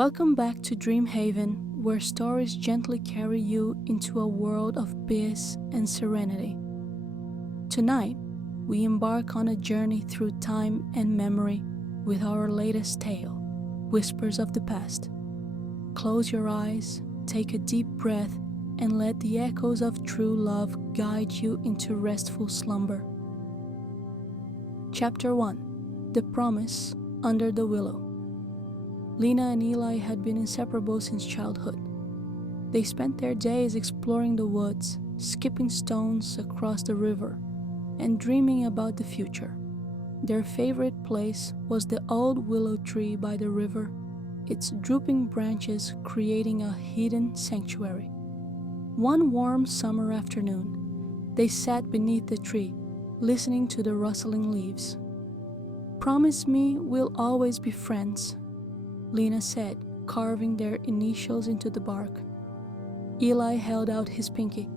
Welcome back to Dreamhaven, where stories gently carry you into a world of peace and serenity. Tonight, we embark on a journey through time and memory with our latest tale, Whispers of the Past. Close your eyes, take a deep breath, and let the echoes of true love guide you into restful slumber. Chapter 1: The Promise Under the Willow. Lena and Eli had been inseparable since childhood. They spent their days exploring the woods, skipping stones across the river, and dreaming about the future. Their favorite place was the old willow tree by the river, its drooping branches creating a hidden sanctuary. One warm summer afternoon, they sat beneath the tree, listening to the rustling leaves. "Promise me we'll always be friends," Lena said, carving their initials into the bark. Eli held out his pinky.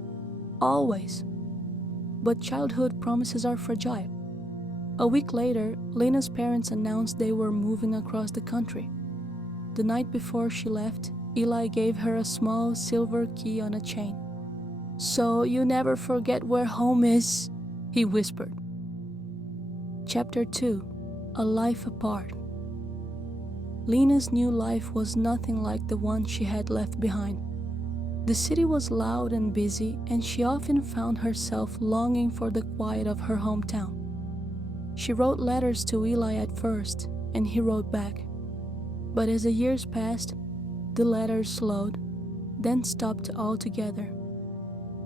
"Always." But childhood promises are fragile. A week later, Lena's parents announced they were moving across the country. The night before she left, Eli gave her a small silver key on a chain. "So you never forget where home is," he whispered. Chapter 2: A Life Apart. Lena's new life was nothing like the one she had left behind. The city was loud and busy, and she often found herself longing for the quiet of her hometown. She wrote letters to Eli at first, and he wrote back. But as the years passed, the letters slowed, then stopped altogether.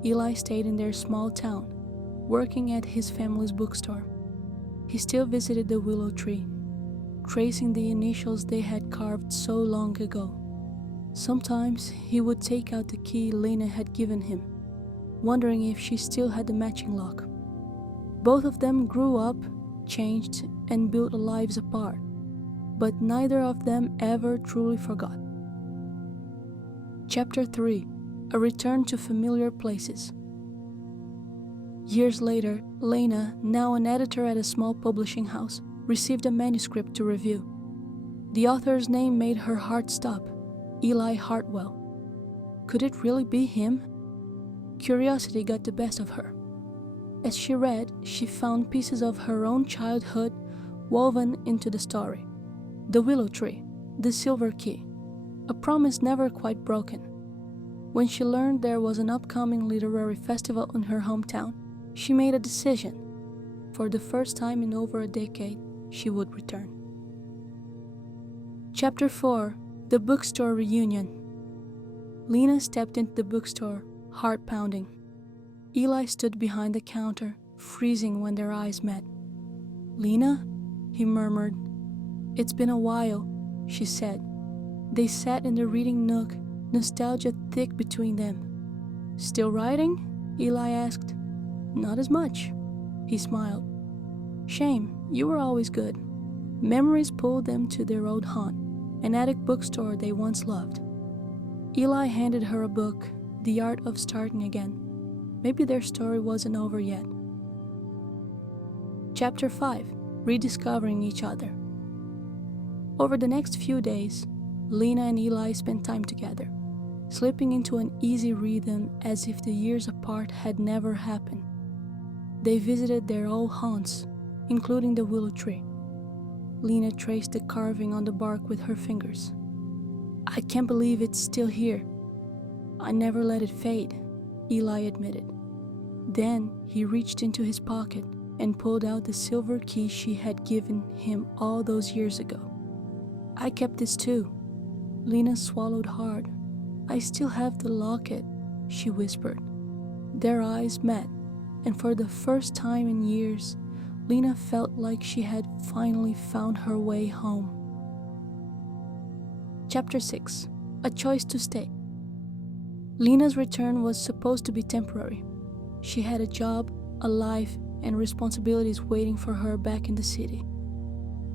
Eli stayed in their small town, working at his family's bookstore. He still visited the willow tree, tracing the initials they had carved so long ago. Sometimes he would take out the key Lena had given him, wondering if she still had the matching lock. Both of them grew up, changed, and built lives apart, but neither of them ever truly forgot. Chapter 3: A Return to Familiar Places. Years later, Lena, now an editor at a small publishing house, received a manuscript to review. The author's name made her heart stop: Eli Hartwell. Could it really be him? Curiosity got the best of her. As she read, she found pieces of her own childhood woven into the story. The willow tree, the silver key, a promise never quite broken. When she learned there was an upcoming literary festival in her hometown, she made a decision. For the first time in over a decade, she would return. Chapter 4: The Bookstore Reunion. Lena stepped into the bookstore, heart pounding. Eli stood behind the counter, freezing when their eyes met. "Lena?" he murmured. "It's been a while," she said. They sat in the reading nook, nostalgia thick between them. "Still writing?" Eli asked. "Not as much," he smiled. "Shame, you were always good." Memories pulled them to their old haunt, an attic bookstore they once loved. Eli handed her a book, The Art of Starting Again. Maybe their story wasn't over yet. Chapter 5: Rediscovering Each Other. Over the next few days, Lena and Eli spent time together, slipping into an easy rhythm as if the years apart had never happened. They visited their old haunts, including the willow tree. Lena traced the carving on the bark with her fingers. "I can't believe it's still here. I never let it fade," Eli admitted. Then he reached into his pocket and pulled out the silver key she had given him all those years ago. "I kept this too." Lena swallowed hard. "I still have the locket," she whispered. Their eyes met, and for the first time in years, Lena felt like she had finally found her way home. Chapter 6: A Choice to Stay. Lena's return was supposed to be temporary. She had a job, a life, and responsibilities waiting for her back in the city.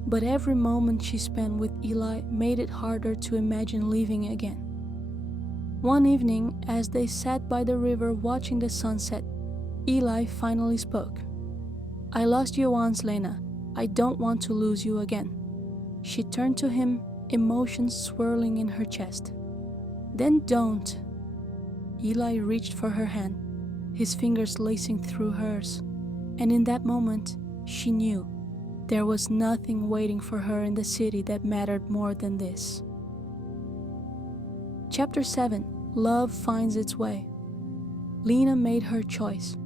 But every moment she spent with Eli made it harder to imagine leaving again. One evening, as they sat by the river watching the sunset, Eli finally spoke. "I lost you once, Lena. I don't want to lose you again." She turned to him, emotions swirling in her chest. "Then don't." Eli reached for her hand, his fingers lacing through hers, and in that moment, she knew there was nothing waiting for her in the city that mattered more than this. Chapter 7: Love Finds Its Way. Lena made her choice.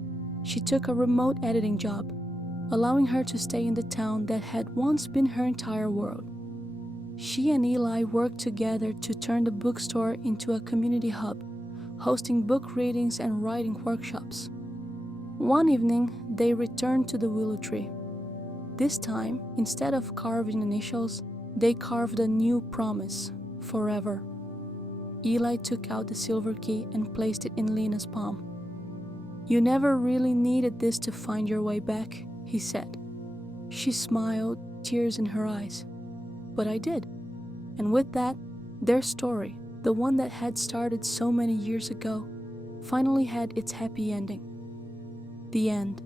She took a remote editing job, allowing her to stay in the town that had once been her entire world. She and Eli worked together to turn the bookstore into a community hub, hosting book readings and writing workshops. One evening, they returned to the willow tree. This time, instead of carving initials, they carved a new promise: forever. Eli took out the silver key and placed it in Lena's palm. "You never really needed this to find your way back," he said. She smiled, tears in her eyes. "But I did." And with that, their story, the one that had started so many years ago, finally had its happy ending. The end.